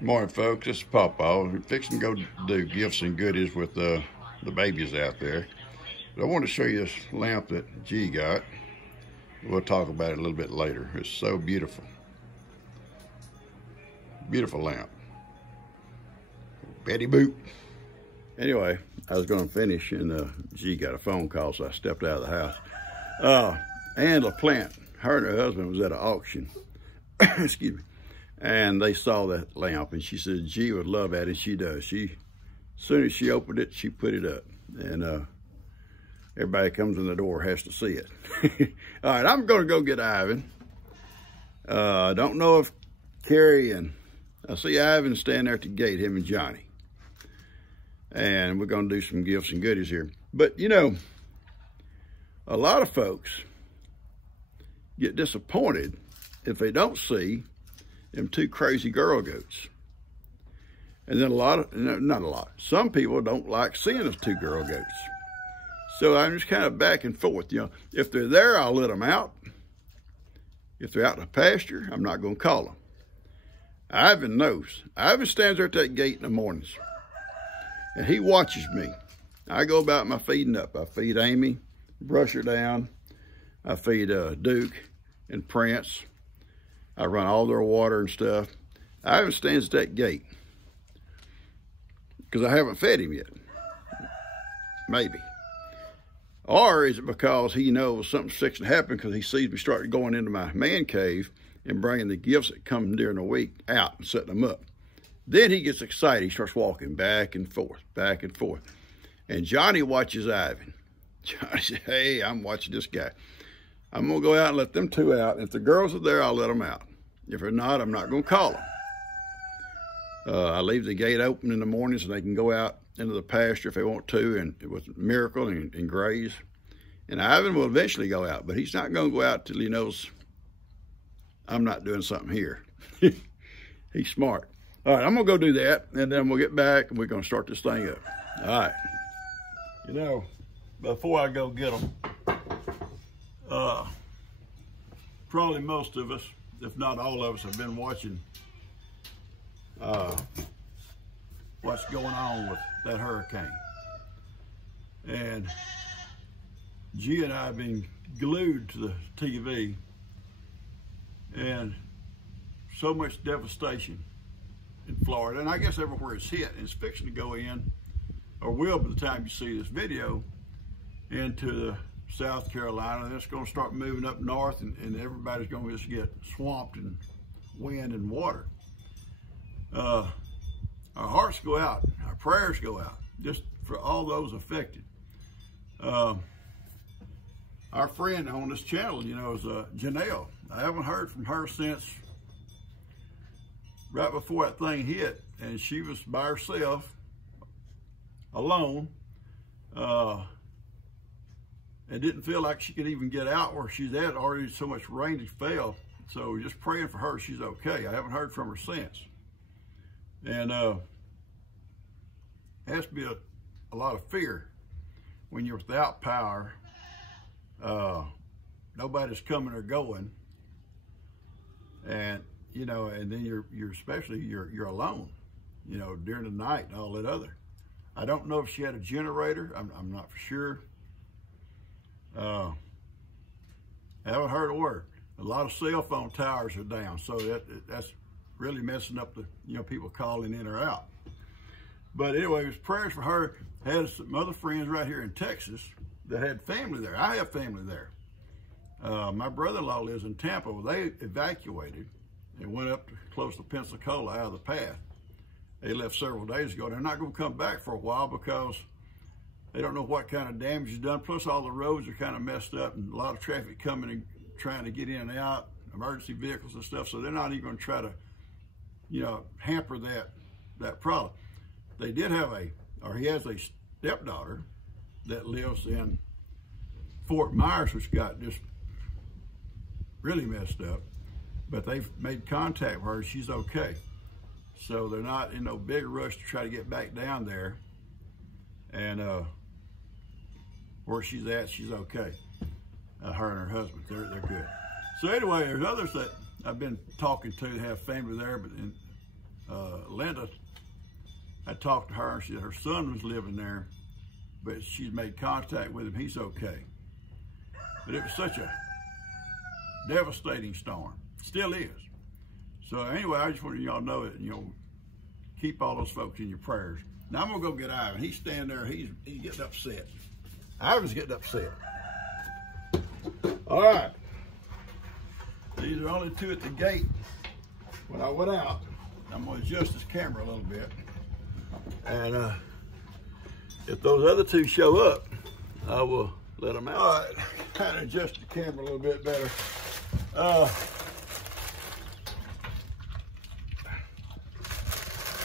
Morning, folks. This is Pawpaw. We're fixing to go do gifts and goodies with the babies out there. But I want to show you this lamp that G got. We'll talk about it a little bit later. It's so beautiful. Beautiful lamp. Betty Boop. Anyway, I was going to finish and G got a phone call, so I stepped out of the house. Angela Plant, her and her husband was at an auction. Excuse me. And they saw that lamp, and she said G would love that, and she does. As soon as she opened it, she put it up, and everybody comes in the door has to see it. All right, I'm going to go get Ivan. I don't know if Carrie and I see Ivan standing there at the gate, him and Johnny, and we're going to do some gifts and goodies here. But you know, a lot of folks get disappointed if they don't see them two crazy girl goats. And then not a lot, some people don't like seeing those two girl goats. So I'm just kind of back and forth. You know, if they're there, I'll let them out. If they're out in the pasture, I'm not going to call them. Ivan knows. Ivan stands there at that gate in the mornings, and he watches me. I go about my feeding up. I feed Amy, brush her down. I feed Duke and Prince. I run all their water and stuff. Ivan stands at that gate because I haven't fed him yet. Maybe. Or is it because he knows something's fixing to happen because he sees me start going into my man cave and bringing the gifts that come during the week out and setting them up. Then he gets excited. He starts walking back and forth, back and forth. And Johnny watches Ivan. Johnny says, hey, I'm watching this guy. I'm going to go out and let them two out. If the girls are there, I'll let them out. If they're not, I'm not going to call them. I leave the gate open in the mornings and they can go out into the pasture if they want to, and with Miracle and graze. And Ivan will eventually go out, but he's not going to go out till he knows I'm not doing something here. He's smart. All right, I'm going to go do that, and then we'll get back and we're going to start this thing up. All right. You know, before I go get them, probably most of us, if not all of us, have been watching what's going on with that hurricane. And G and I have been glued to the TV, and so much devastation in Florida, and I guess everywhere it's hit, and it's fixing to go in, or will by the time you see this video, into South Carolina. And it's going to start moving up north, and everybody's going to just get swamped in wind and water. Our hearts go out, our prayers go out, just for all those affected. Our friend on this channel, you know, is Janelle. I haven't heard from her since right before that thing hit, and she was by herself, alone, and didn't feel like she could even get out where she's at. Already so much rain had fell, so just praying for her she's okay. I haven't heard from her since. And it has to be a lot of fear when you're without power. Nobody's coming or going, and you know, and then you're especially you're alone, you know, during the night and all that other. I don't know if she had a generator. I'm not for sure. I haven't heard a word. A lot of cell phone towers are down, so that's really messing up the, you know, people calling in or out. But anyway, it was prayers for her. Had some other friends right here in Texas that had family there. I have family there. My brother-in-law lives in Tampa. Well, they evacuated and went up to close to Pensacola out of the path. They left several days ago. They're not going to come back for a while because they don't know what kind of damage is done. Plus, all the roads are kind of messed up, and a lot of traffic coming and trying to get in and out, emergency vehicles and stuff. So they're not even going to try to, you know, hamper that problem. They did have he has a stepdaughter that lives in Fort Myers, which got just really messed up. But they've made contact with her. She's okay. So they're not in no big rush to try to get back down there. And where she's at, she's okay. Her and her husband, they're good. So anyway, there's others that I've been talking to that have family there, but Linda, I talked to her, and she said her son was living there, but she's made contact with him. He's okay. But it was such a devastating storm. Still is. So anyway, I just wanted y'all to know it, and keep all those folks in your prayers. Now I'm gonna go get Ivan. He's standing there, he's getting upset. Ivan's getting upset. All right. These are only two at the gate. When I went out, I'm gonna adjust this camera a little bit. And if those other two show up, I will let them out. All right, kind of adjust the camera a little bit better.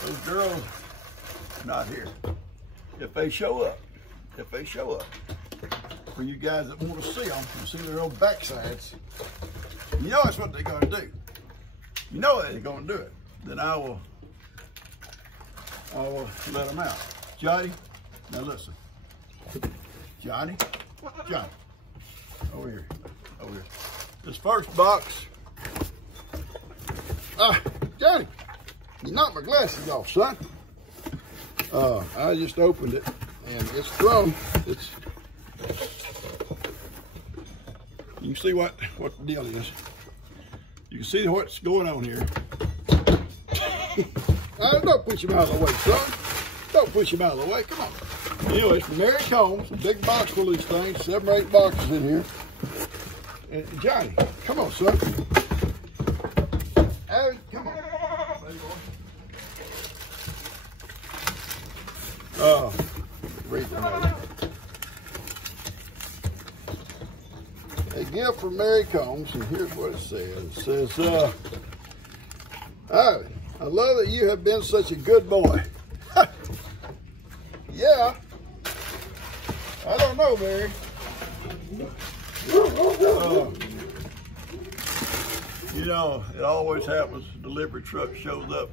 Those girls are not here. If they show up, for you guys that want to see them and see their old backsides, you know that's what they're gonna do. You know they're gonna do it. Then I will let them out. Johnny, now listen. Johnny, over here. This first box, Johnny, you knocked my glasses off, son. I just opened it and it's thrown. You can see what the deal is. You can see what's going on here. Don't push him out of the way, son. Don't push him out of the way. Come on. Anyway, it's from Mary Combs. A big box full of these things. 7 or 8 boxes in here. And Johnny, come on, son. Abby, come on. Read the note. A gift from Mary Combs, and here's what it says. It says, Abby, I love that you have been such a good boy. Yeah. I don't know, Mary. It always happens. Delivery truck shows up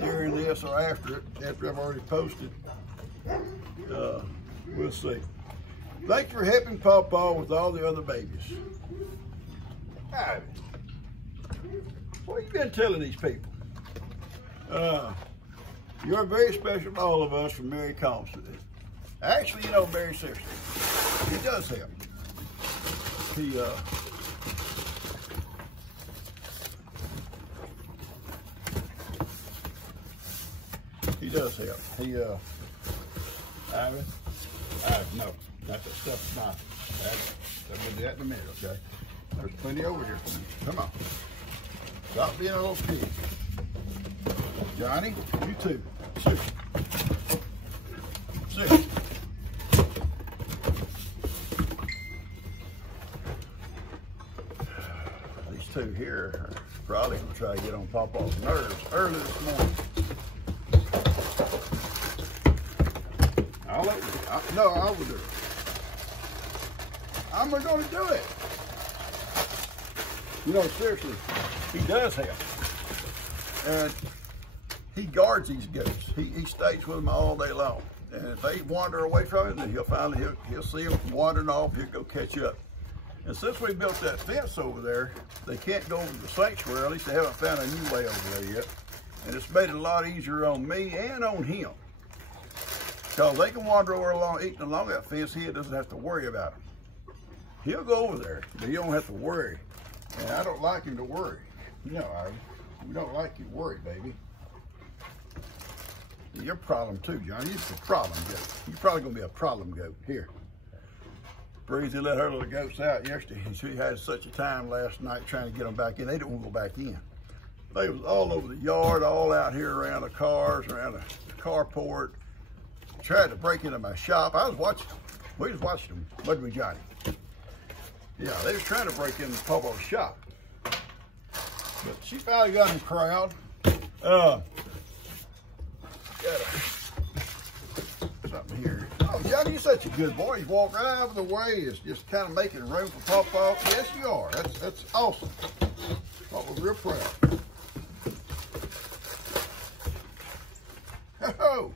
during this or after it, after I've already posted. We'll see. Thanks for helping Pawpaw with all the other babies. Abby, what have you been telling these people? You're very special to all of us from Mary Combs. Actually, Mary, seriously, he does help. He does help. Ivan, no, that's the stuff's not. We'll do that in a minute, okay? There's plenty over here for you. Come on. Stop being a little kid. Johnny, you too. Sit. These two here are probably going to try to get on Pawpaw's nerves early this morning. I'll let you. No, I will do it. I'm going to do it. Seriously, he does help. And he guards these goats. He stays with them all day long. And if they wander away from him, then he'll see them wandering off. He'll go catch up. And since we built that fence over there, they can't go over to the sanctuary. At least they haven't found a new way over there yet. And it's made it a lot easier on me and on him. Because they can wander over eating along that fence. He doesn't have to worry about them. He'll go over there, but you don't have to worry. And I don't like him to worry. We don't like you to worry, baby. You're a problem too, Johnny. You're a problem goat. You're probably gonna be a problem goat. Here. Breezy let her little goats out yesterday, and she had such a time last night trying to get them back in. They didn't want to go back in. They was all over the yard, all out here around the cars, around the carport. Tried to break into my shop. I was watching them. We was watching them, wasn't we, Johnny? Yeah, they was trying to break into Pawpaw's shop. But she finally got in the crowd. Something here. Oh, Johnny, you're such a good boy. You walk right out of the way. It's just kind of making room for Pawpaw. Yes, you are. That's awesome. Pawpaw's real proud. Oh.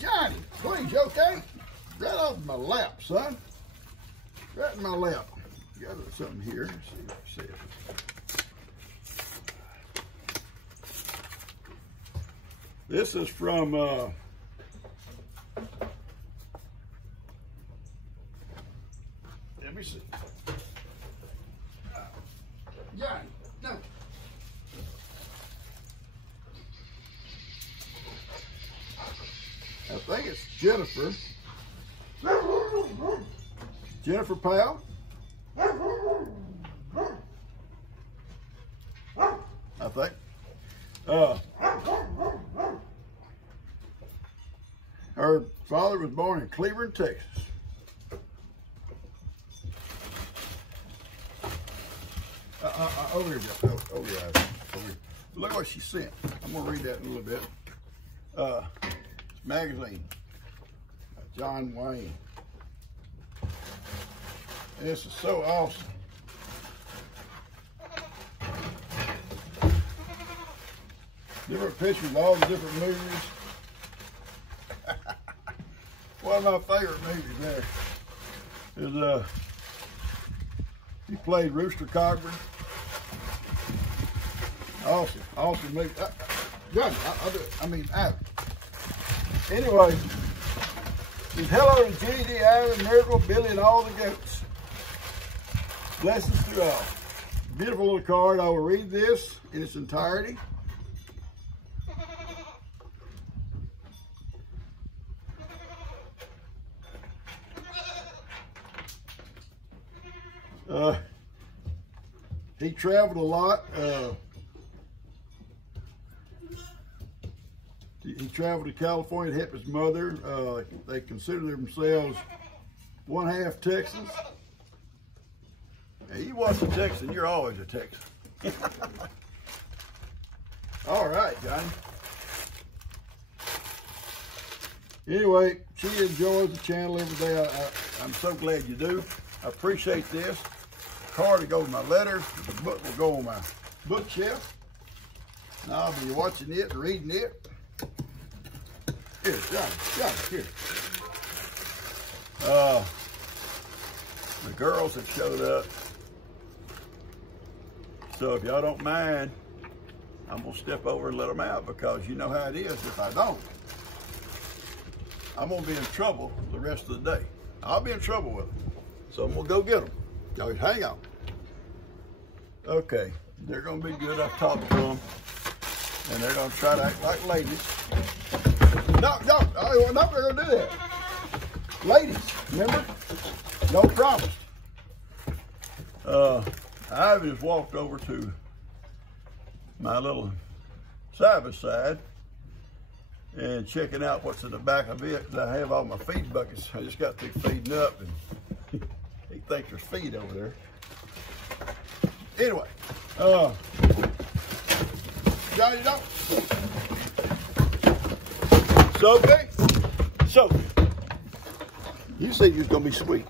Johnny, please, you okay? Right off my lap, son. Right in my lap. Got something here. Let's see what it says. This is from let me see. Johnny, no. I think it's Jennifer. Jennifer Powell. I think. Her father was born in Cleveland, Texas. Over here, Jeff. Over here. Over here. Look what she sent. I'm gonna read that in a little bit. Magazine. John Wayne. And this is so awesome. Different pictures of all the different movies. One of my favorite movies there is he played Rooster Cogburn. Awesome movie. Good. I'll do it. I mean, anyway, it's hello to G.D. Aaron, Miracle, Billy, and all the goats. Blessings to all. Beautiful little card. I will read this in its entirety. He traveled a lot. He traveled to California to help his mother. They consider themselves one half Texans. Hey, you was a Texan, you're always a Texan. All right, Johnny. Anyway, she enjoys the channel every day. I'm so glad you do. I appreciate this. The card will go with my letter. The book will go on my bookshelf. And I'll be watching it and reading it. Here, Johnny, here. The girls have showed up. So if y'all don't mind, I'm gonna step over and let them out, because you know how it is. If I don't, I'm gonna be in trouble the rest of the day. I'll be in trouble with them. So I'm gonna go get them. Y'all hang on. Okay, they're gonna be good. I've talked to them, and they're gonna try to act like ladies. No, I'm not gonna do that. Ladies, remember? No promise. I just walked over to my little side-by-side and checking out what's in the back of it. I have all my feed buckets. I just got through feeding up, and he thinks there's feed over there. Anyway, Johnny, don't. Sophie, you said you was gonna be sweet.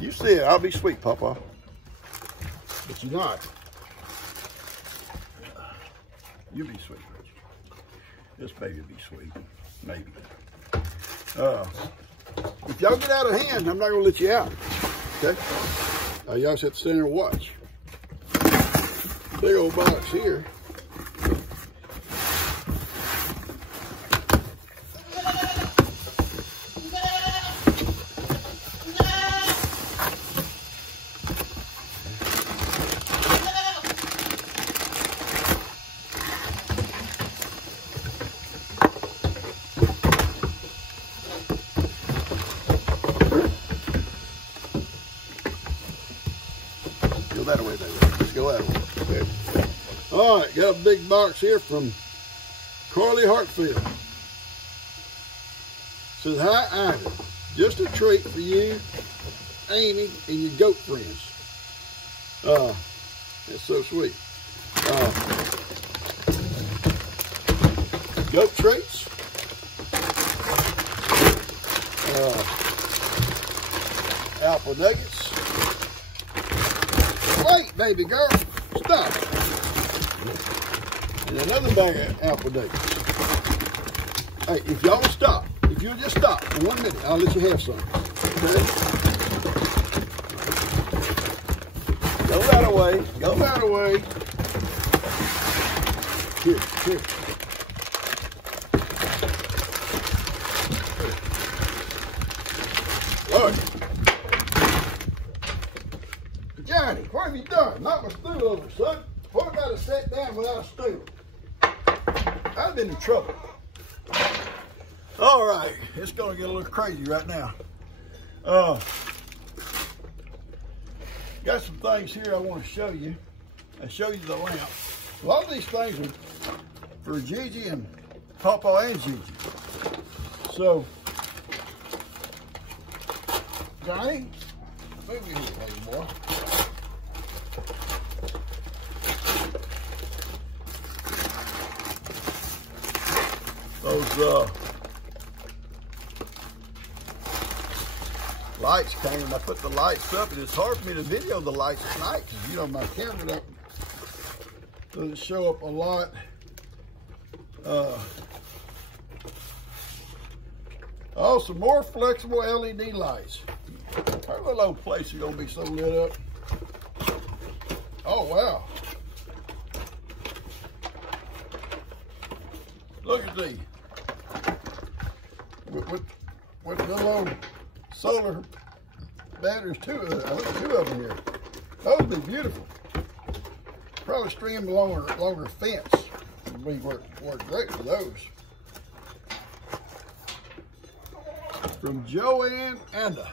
You said I'll be sweet, Papa, but you're not. You be sweet, Rich. This baby will be sweet, maybe. If y'all get out of hand, I'm not gonna let you out. Okay? Y'all just have to stand there and watch. Big old box here. Go that way, baby. Let's go that way. Okay. All right, got a big box here from Carly Hartfield. Says, hi, Ida. Just a treat for you, Amy, and your goat friends. That's so sweet. Goat treats. Apple nuggets. Wait, baby girl, stop. And another bag of apple nuggets. Hey, if y'all stop, if you'll just stop for 1 minute, I'll let you have some. Okay? Go that away. Go that away. Here. right, knock my stool over, son. What about I sat down without a stool? I've been in trouble. All right, it's gonna get a little crazy right now. Got some things here I want to show you. I show you the lamp. A lot of these things are for Gigi and Papa and Gigi. So, Johnny, move me here, baby boy. Those lights came and I put the lights up, and it's hard for me to video the lights at night because, you know, my camera doesn't show up a lot. Oh, some more flexible LED lights. Our little old place is gonna be so lit up. Oh, wow. Look at these. With the little solar batteries, I think two of them here. Those would be beautiful. Probably string them along a fence. Would work great for those. From Joanne Anda.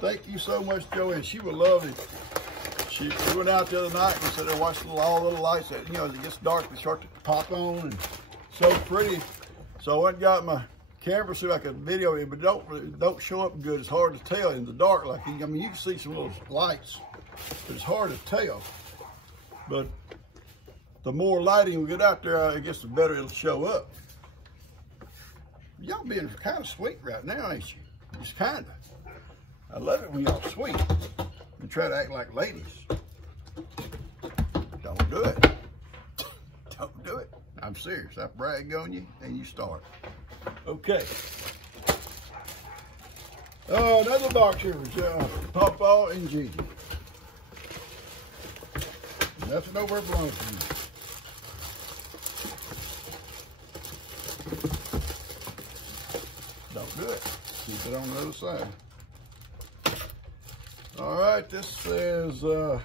Thank you so much, Joanne. She would love it. She went out the other night and said they're watching all the little lights that, you know, as it gets dark, they start to pop on, and so pretty. So I went and got my camera so I could video it, but don't show up good. It's hard to tell in the dark. Like, I mean, you can see some little lights, but it's hard to tell. But the more lighting we get out there, I guess the better it'll show up. Y'all being kind of sweet right now, ain't you? Just kind of. I love it when y'all sweet and try to act like ladies. Don't do it. Don't do it. I'm serious. I brag on you and you start. Okay. Another box here was Papa and Gigi. Nothing over there belongs to you. Don't do it. Keep it on the other side. All right, this says another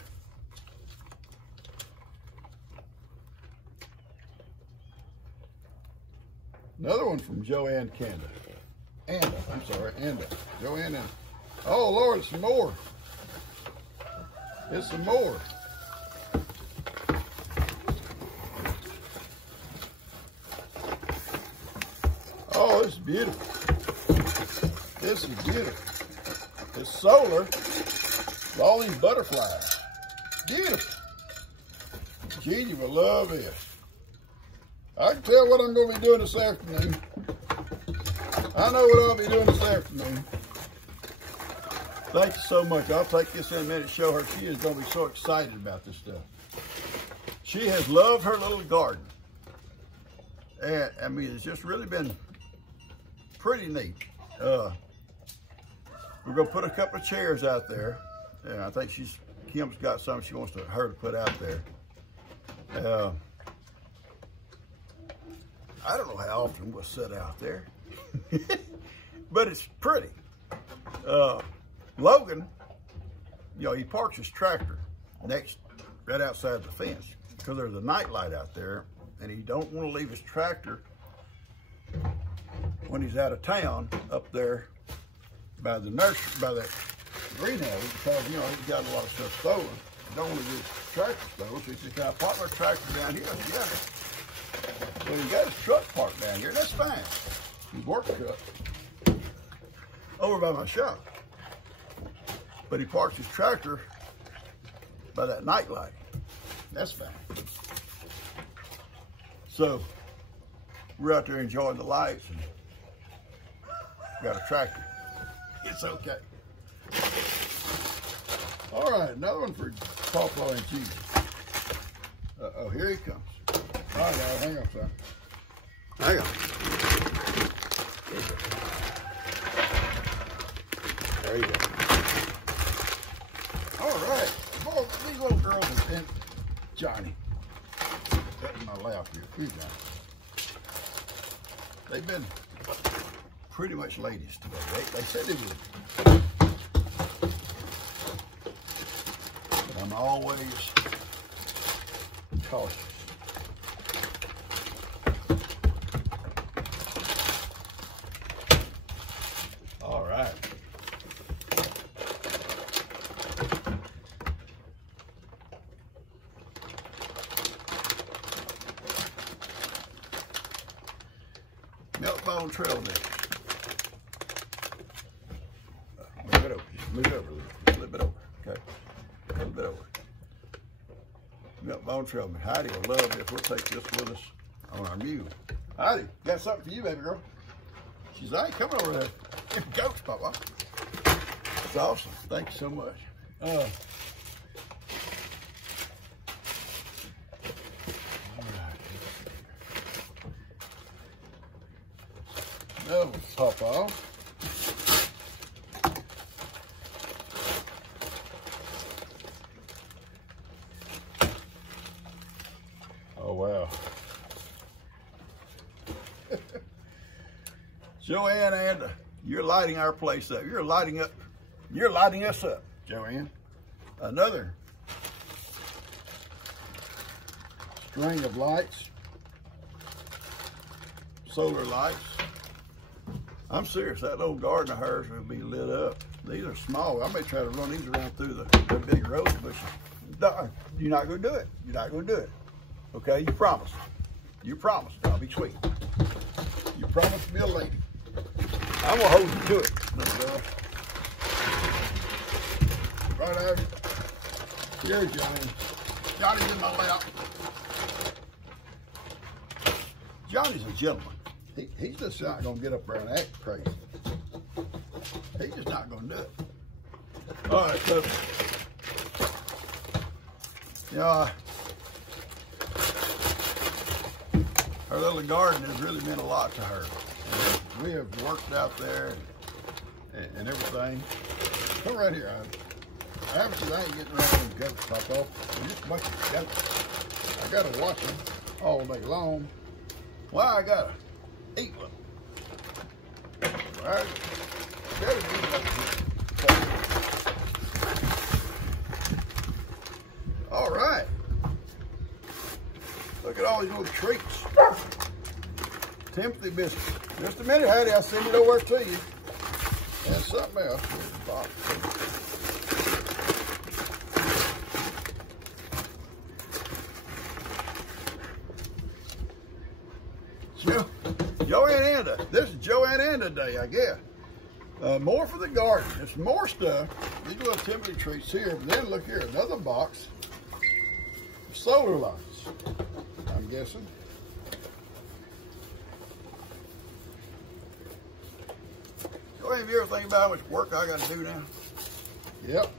one from Joanne Anda. Joanne Anda. Oh Lord, it's some more. It's some more. Oh, this is beautiful. This is beautiful. It's solar with all these butterflies. Beautiful. Gigi will love this. I can tell what I'm going to be doing this afternoon. I know what I'll be doing this afternoon. Thank you so much. I'll take this in a minute and show her. She is going to be so excited about this stuff. She has loved her little garden. And, I mean, it's just really been pretty neat. We're going to put a couple of chairs out there. And I think Kim's got something she wants her to put out there. I don't know how often we'll sit out there, but it's pretty. Logan, you know, he parks his tractor right outside the fence because there's a night light out there, and he don't want to leave his tractor when he's out of town up there by the nursery, by that greenhouse, because, you know, he's got a lot of stuff stolen. Don't want to get his tractor stolen, so he said, can I park my tractor down here? Yeah. Well, he got his truck parked down here, that's fine. His work truck over by my shop. But he parks his tractor by that night light. That's fine. So we're out there enjoying the lights and got a tractor. It's okay. All right, another one for Papa and Gigi. Uh-oh, here he comes. All right, now, hang on, son. Hang on. There you go. All right. Boy, these little girls have been Johnny. Cutting my lap here. Here, Johnny. They've been pretty much ladies today. They said they would. But I'm always toss. All right. Milk-bone trail mix. Move it over. Move it over a little bit over. Okay. A little bit over. Milk-bone trail mix. Heidi will love this. We'll take this with us on our mule. Heidi, got something for you, baby girl. She's I ain't coming over there. Goats, Papa. It's awesome. Thank you so much. That was top off. Oh wow. Joanne and you're lighting our place up. You're lighting us up, Joanne. Another string of lights, solar lights. I'm serious, that little garden of hers will be lit up. These are small. I may try to run these around through the big rose bushes. You're not gonna do it. You're not gonna do it. Okay, you promise. You promise. I'll be sweet. You promise to be a lady. I'm gonna hold you to it, little girl. Right over. Here's Johnny. Johnny's in my lap. Johnny's a gentleman. He's just not gonna get up there and act crazy. He's just not gonna do it. All right, so yeah, her little garden has really meant a lot to her. We have worked out there and everything. Come right here, I ain't getting around them goats pop off. They're just a bunch of goats. I gotta watch them all day long. Why I gotta eat them? All right, gotta eat them. All right. Look at all these little treats. Timothy biscuits. Just a minute, Hattie, I'll send it over to you. And something else. Here's the box. Joanne Anda. This is Joanne Anda Day, I guess. More for the garden. There's more stuff. These little Timothy treats here. But then look here, another box of solar lights, I'm guessing. Joanne, have you ever think about how much work I got to do now? Yep.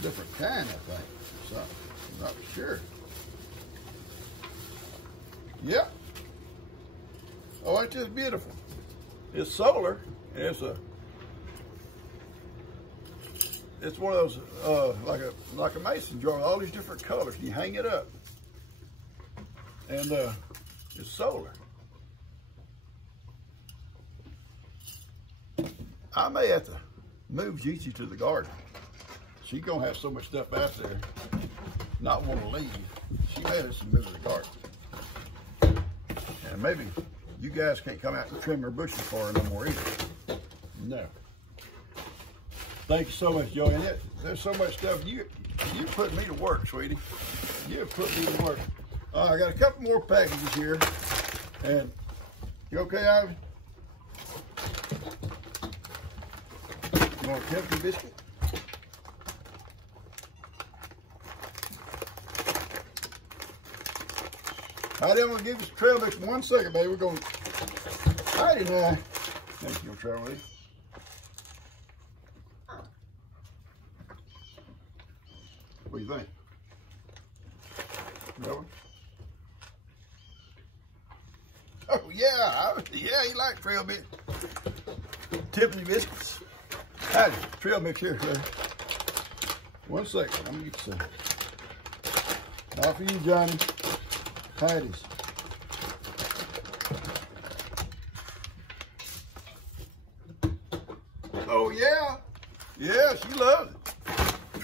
Different kind, I think. So, I'm not sure. Yep. Oh, it's just beautiful. It's solar. And it's one of those like a mason jar with all these different colors. You hang it up, and it's solar. I may have to move Gigi to the garden. She's gonna have so much stuff out there, not want to leave. She may have to move to the garden. And maybe you guys can't come out and trim her bushes for her no more either. No. Thank you so much, Joey. There's so much stuff. You put me to work, sweetie. You have put me to work. I got a couple more packages here. And you okay, Ivy? You want a Timothy biscuit? Heidi, I'm gonna give you some trail mix in 1 second, baby. We're gonna Heidi and I. Thank you, trail mix. What do you think? No? Oh yeah, yeah, he likes trail mix. Tiffany biscuits. Heidi, trail mix here, sir. 1 second, I'm gonna get some. Now for you, Johnny. Heidi's. Oh yeah, yeah, she loves it.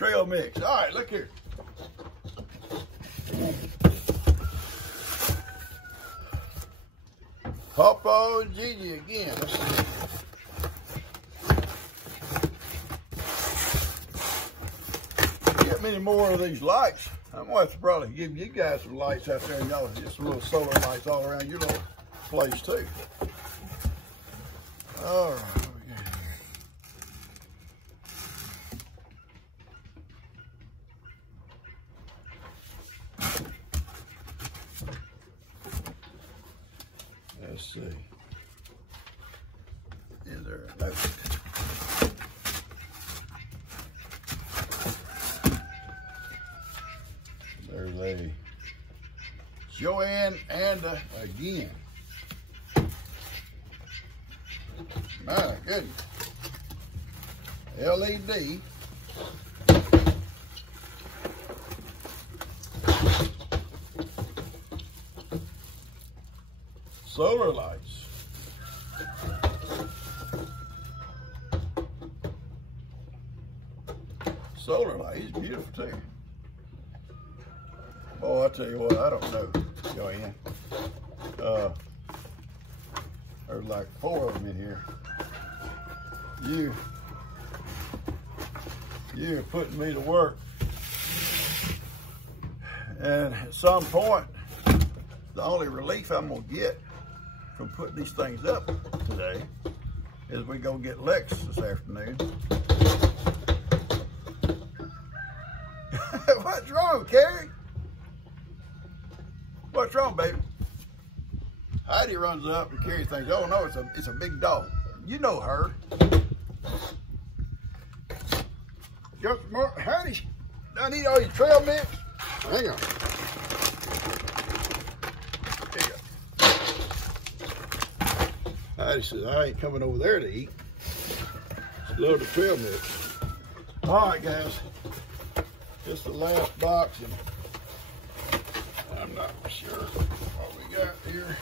trail mix. All right, look here. Papa and Gigi again. Let's see. Get many more of these lights. I'm going to have to probably give you guys some lights out there, and y'all just some little solar lights all around your little place too. All right. Let's see. Is there a note? There's a Joanne and again. My goodness. LED. Solar lights. Solar lights, beautiful too. Oh, I tell you what, I don't know, Joanne. There's like 4 of them in here. You're putting me to work. And at some point, the only relief I'm gonna get from putting these things up today is we go get Lex this afternoon. What's wrong, Carrie? What's wrong, baby? Heidi runs up and Carrie thinks, oh no, it's a big dog. You know her. Heidi, I need all your trail mix. Hang on. Here you go. Heidi says, I ain't coming over there to eat. Love the trail mix. All right, guys. Just the last box, and I'm not sure what we got here.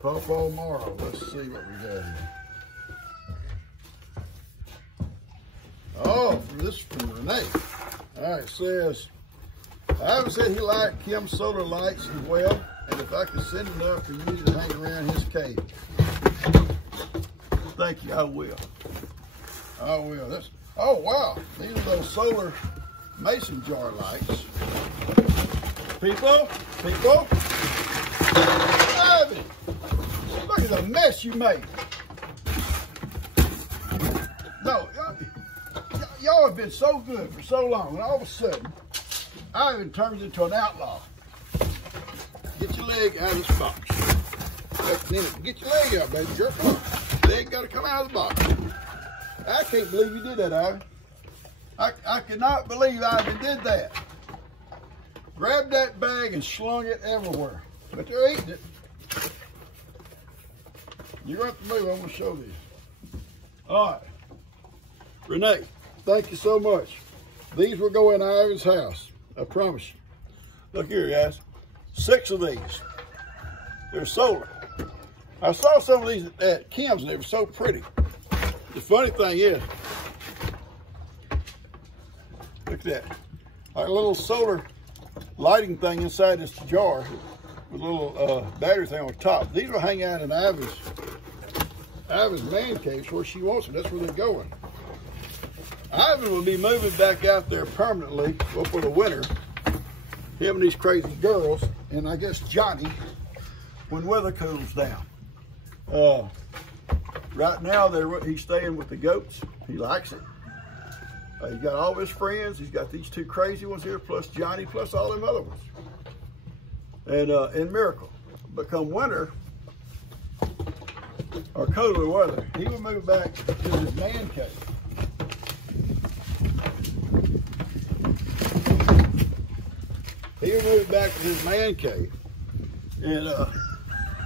Pawpaw Marl. Let's see what we got here. Oh, this is from Renee. All right, it says, Ivan said he liked Kim's solar lights as well, and if I could send enough for you to hang around his cave. Thank you, I will. I will. That's, oh wow, these are those solar mason jar lights. People, Ivan, look at the mess you made. No, y'all have been so good for so long, and all of a sudden, Ivan turns into an outlaw. Get your leg out of this box. Get your leg out, baby girl. Come on. Leg got to come out of the box. I can't believe you did that, Ivan. I cannot believe Ivan did that. Grabbed that bag and slung it everywhere. But they're eating it. You're going to have to move. I'm going to show these. All right. Renee, thank you so much. These will go in Ivan's house. I promise you. Look here, guys. 6 of these. They're solar. I saw some of these at Kim's and they were so pretty. The funny thing is, look at that. Like a little solar lighting thing inside this jar with a little battery thing on top. These will hang out in Ivan's man cave where she wants them. That's where they're going. Ivan will be moving back out there permanently for the winter. Him and these crazy girls, and I guess Johnny, when weather cools down. Right now, he's staying with the goats. He likes it. He's got all his friends. He's got these 2 crazy ones here, plus Johnny, plus all them other ones. And in Miracle, but come winter or colder weather, he will move back to his man cave. He'll move back to his man cave, and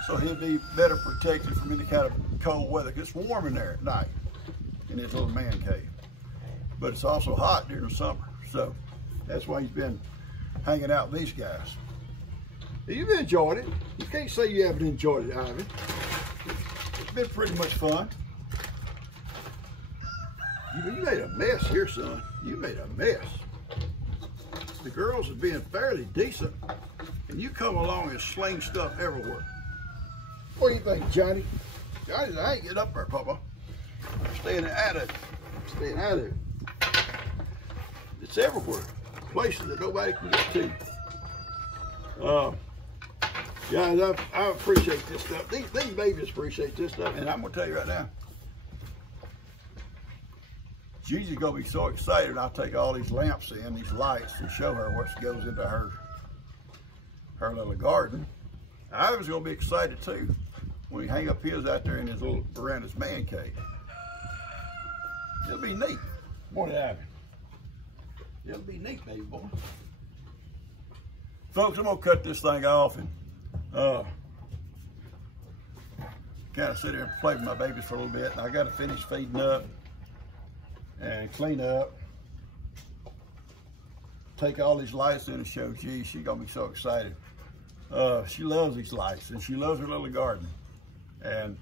so he'll be better protected from any kind of cold weather. It's warm in there at night in his little man cave, but it's also hot during the summer. So that's why he's been hanging out with these guys. You've enjoyed it. You can't say you haven't enjoyed it, Ivan. It's been pretty much fun. You made a mess here, son. You made a mess. The girls are being fairly decent, and you come along and sling stuff everywhere. What do you think, Johnny? Johnny, I ain't getting up there, Papa. I'm staying out of it. I'm staying out of it. It's everywhere. Places that nobody can get to. Guys, I appreciate this stuff. These babies appreciate this stuff. And I'm going to tell you right now, Gigi's going to be so excited I'll take all these lamps in, these lights, and show her what goes into her little garden. Ivan's going to be excited too when he hang up his out there in his little, around his man cave. It'll be neat. Morning, Ivan. It'll be neat, baby boy. Folks, I'm going to cut this thing off and kind of sit here and play with my babies for a little bit. And I got to finish feeding up and clean up. Take all these lights in and show G. She's going to be so excited. She loves these lights and she loves her little garden. And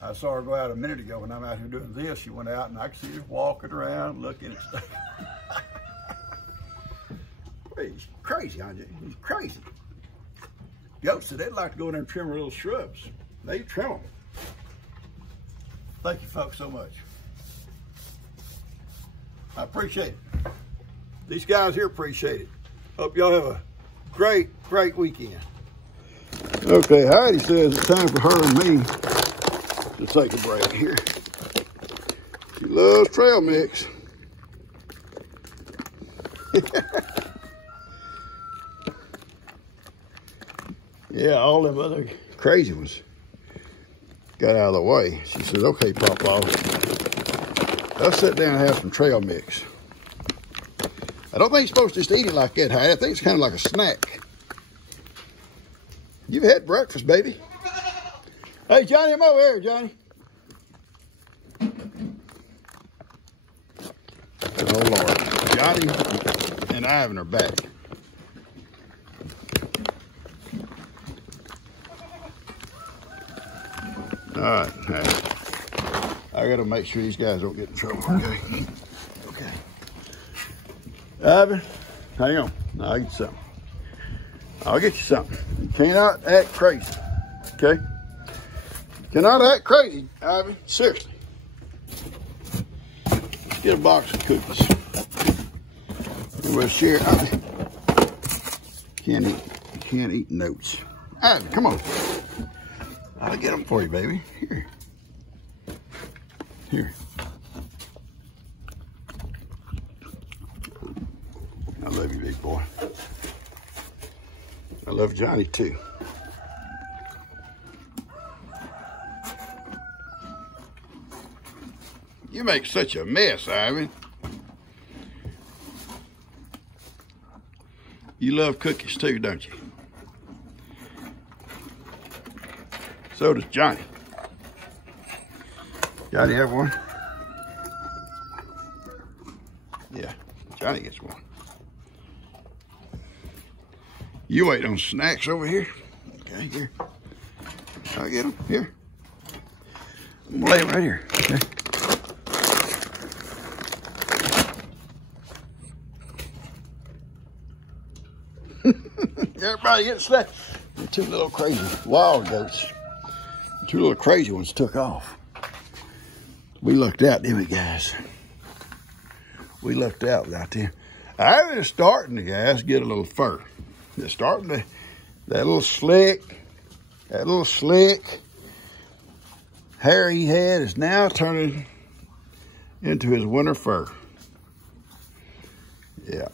I saw her go out a minute ago when I'm out here doing this. She went out and I could see her walking around looking at stuff. He's crazy, aren't you? He's crazy. Goats said they'd like to go in there and trim their little shrubs. They trim them. Thank you folks so much. I appreciate it. These guys here appreciate it. Hope y'all have a great, great weekend. Okay, Heidi says it's time for her and me to take a break here. She loves trail mix. Yeah, all them other crazy ones got out of the way. She says, okay, Papa, let's sit down and have some trail mix. I don't think you're supposed to just eat it like that, Heidi. I think it's kind of like a snack. You've had breakfast, baby. Hey, Johnny, I'm over here, Johnny. Oh, Lord. Johnny and Ivan are back. All right, I got to make sure these guys don't get in trouble, okay? Okay. Ivan, hang on. I'll get you something. I'll get you something. You cannot act crazy, okay? You cannot act crazy, Ivan. Seriously. Let's get a box of cookies. And we'll share. Ivan. Can't eat notes. Ivan, come on. I'll get them for you, baby. Here. Here. I love you, big boy. I love Johnny, too. You make such a mess, Ivan. You love cookies, too, don't you? So does Johnny. Johnny have one? Yeah, Johnny gets one. You wait on snacks over here. Okay, here. I'll get them. Here. I'm gonna lay them right here. Okay. Everybody get snacks. The two little crazy wild goats. The two little crazy ones took off. We lucked out, didn't we, guys? We lucked out without them. I was starting to, guys, get a little fur. They're starting to, that little slick hair he had is now turning into his winter fur. Yeah.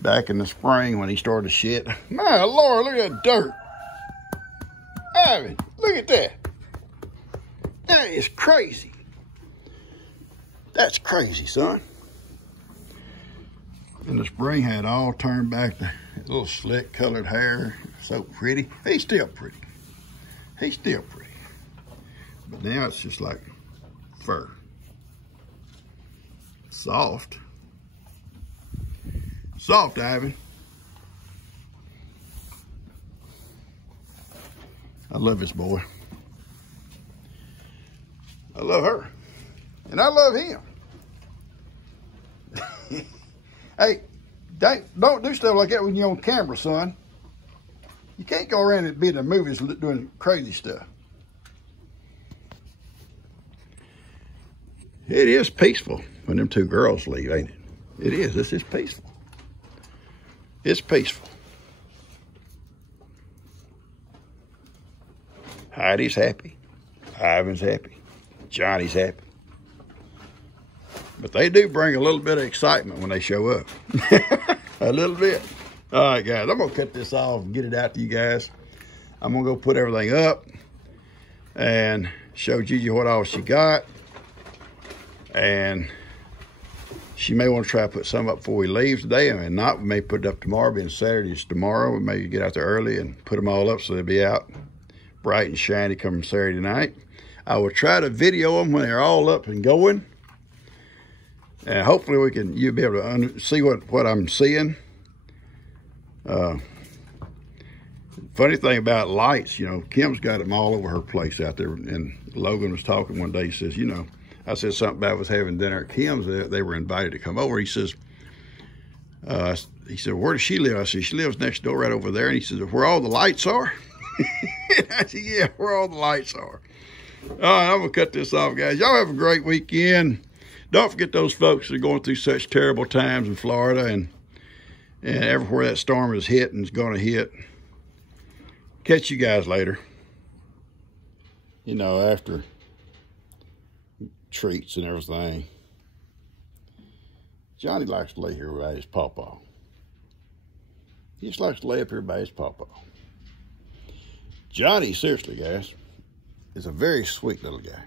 Back in the spring when he started to shit. My Lord, look at that dirt. Ivan, look at that. That is crazy. That's crazy, son. In the spring, had all turned back to little slick colored hair. So pretty. He's still pretty. He's still pretty. But now it's just like fur. Soft. Soft, Ivan. I love this boy. I love her. And I love him. Hey, don't do stuff like that when you're on camera, son. You can't go around and be in the movies doing crazy stuff. It is peaceful when them two girls leave, ain't it? It is. This is peaceful. It's peaceful. Heidi's happy. Ivan's happy. Johnny's happy. But they do bring a little bit of excitement when they show up. A little bit. All right, guys. I'm going to cut this off and get it out to you guys. I'm going to go put everything up and show Gigi what all she got. And she may want to try to put some up before we leave today. And not, we may put it up tomorrow. Being Saturday is tomorrow. We may get out there early and put them all up so they'll be out bright and shiny coming Saturday night. I will try to video them when they're all up and going. And hopefully you'll be able to see what I'm seeing. Funny thing about lights, you know, Kim's got them all over her place out there. And Logan was talking one day. He says, you know, I said something about was having dinner at Kim's. They were invited to come over. He says, where does she live? I said, she lives next door right over there. And he says, where all the lights are? I said, yeah, where all the lights are. All right, I'm going to cut this off, guys. Y'all have a great weekend. Don't forget those folks that are going through such terrible times in Florida and everywhere that storm is hit and is going to hit. Catch you guys later. You know, after treats and everything. Johnny likes to lay here by his pawpaw. He just likes to lay up here by his pawpaw. Johnny, seriously, guys, is a very sweet little guy.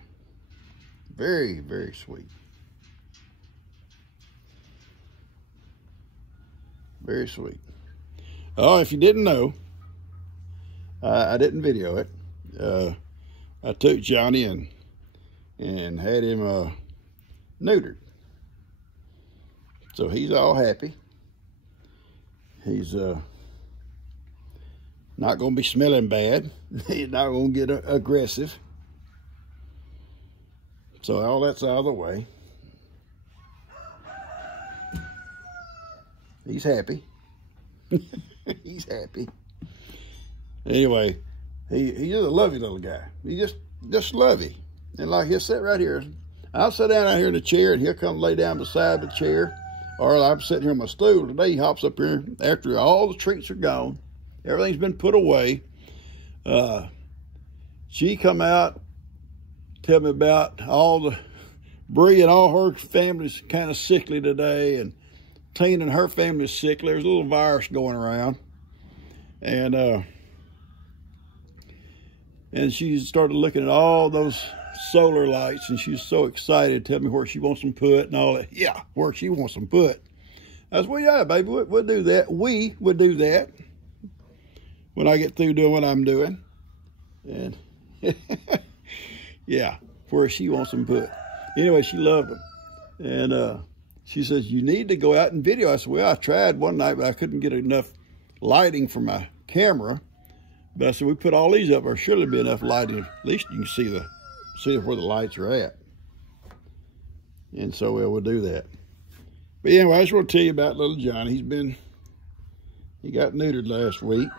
Very, very sweet. Very sweet. Oh, if you didn't know, I didn't video it. I took Johnny and had him neutered. So he's all happy. He's not going to be smelling bad. He's not going to get aggressive. So all that's out of the way. He's happy. He's happy. Anyway, he's just a lovely little guy. He just lovey. And like he'll sit right here. I'll sit down out here in the chair and he'll come lay down beside the chair. Or I'm sitting here on my stool. Today he hops up here after all the treats are gone. Everything's been put away. She come out, tell me about all the Bree and all her family's kind of sickly today, and Tina and her family's sickly. There's a little virus going around. And she started looking at all those solar lights, and she's so excited to tell me where she wants them put and all that. Yeah, where she wants them put. I said, well, yeah, baby, we'll do that. We would do that when I get through doing what I'm doing. And yeah, where she wants them put. Anyway, she loved them. And she says, you need to go out and video. I said, well, I tried one night, but I couldn't get enough lighting for my camera. But I said, we put all these up, there surely be enough lighting. At least you can see where the lights are at. And so we'll do that. But anyway, I just want to tell you about little Johnny. He got neutered last week,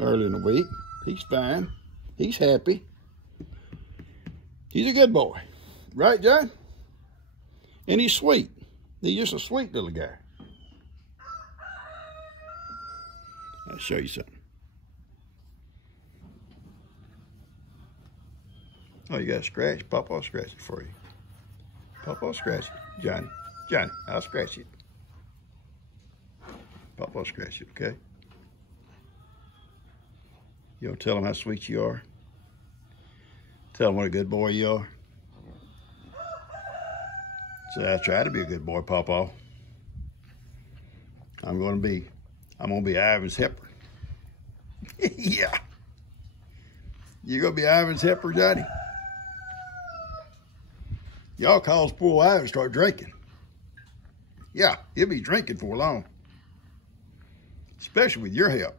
early in the week. He's fine. He's happy. He's a good boy. Right, John? And he's sweet. He's just a sweet little guy. I'll show you something. Oh, you got a scratch? Papa will scratch it for you. Papa will scratch it. Johnny, I'll scratch it. Papa will scratch it, okay? You'll tell him how sweet you are. Tell him what a good boy you are. So I try to be a good boy, Papa. I'm gonna be Ivan's helper. Yeah. You gonna be Ivan's helper, Johnny? Y'all cause poor Ivan start drinking. Yeah, he'll be drinking for long. Especially with your help.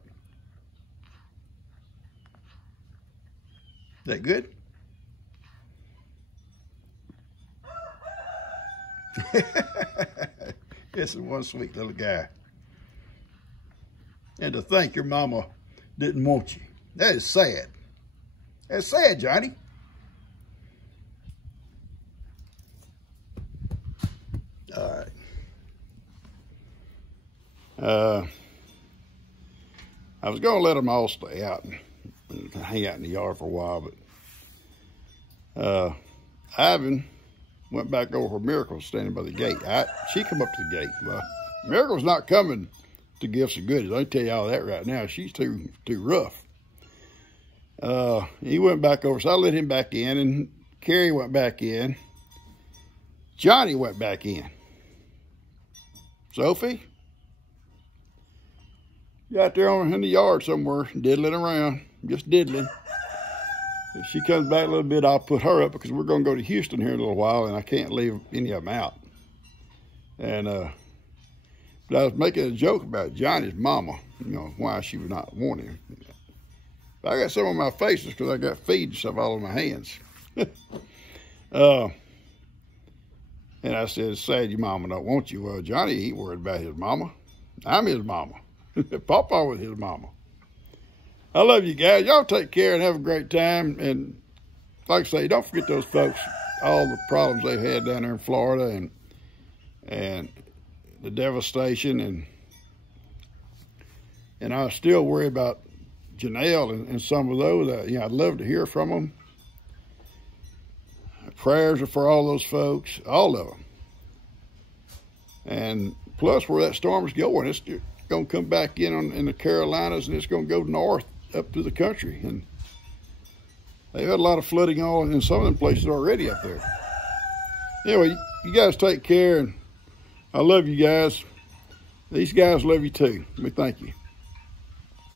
that good? This is one sweet little guy. And to think your mama didn't want you. That is sad. That's sad, Johnny. All right. I was going to let them all stay out and hang out in the yard for a while, but Ivan went back over for Miracle standing by the gate. She come up to the gate. Well, Miracle's not coming to give some goodies. I tell you all that right now. She's too rough. He went back over, so I let him back in, and Carrie went back in. Johnny went back in. Sophie, you out there in the yard somewhere, diddling around, just diddling. If she comes back a little bit, I'll put her up because we're going to go to Houston here in a little while, and I can't leave any of them out. And but I was making a joke about Johnny's mama, you know, why she would not want him. But I got some on my faces because I got feed and stuff all on my hands. And I said, it's sad your mama don't want you. Well, Johnny ain't worried about his mama. I'm his mama. Papa was his mama. I love you guys. Y'all take care and have a great time. And like I say, don't forget those folks, all the problems they've had down there in Florida and the devastation. And I still worry about Janelle and some of those. You know, I'd love to hear from them. Prayers are for all those folks, all of them. And plus where that storm's going, it's going to come back in the Carolinas, and it's going to go north up to the country. And they've had a lot of flooding all in some of them places already up there. Anyway, you guys take care, and I love you guys. These guys love you too. Let me thank you.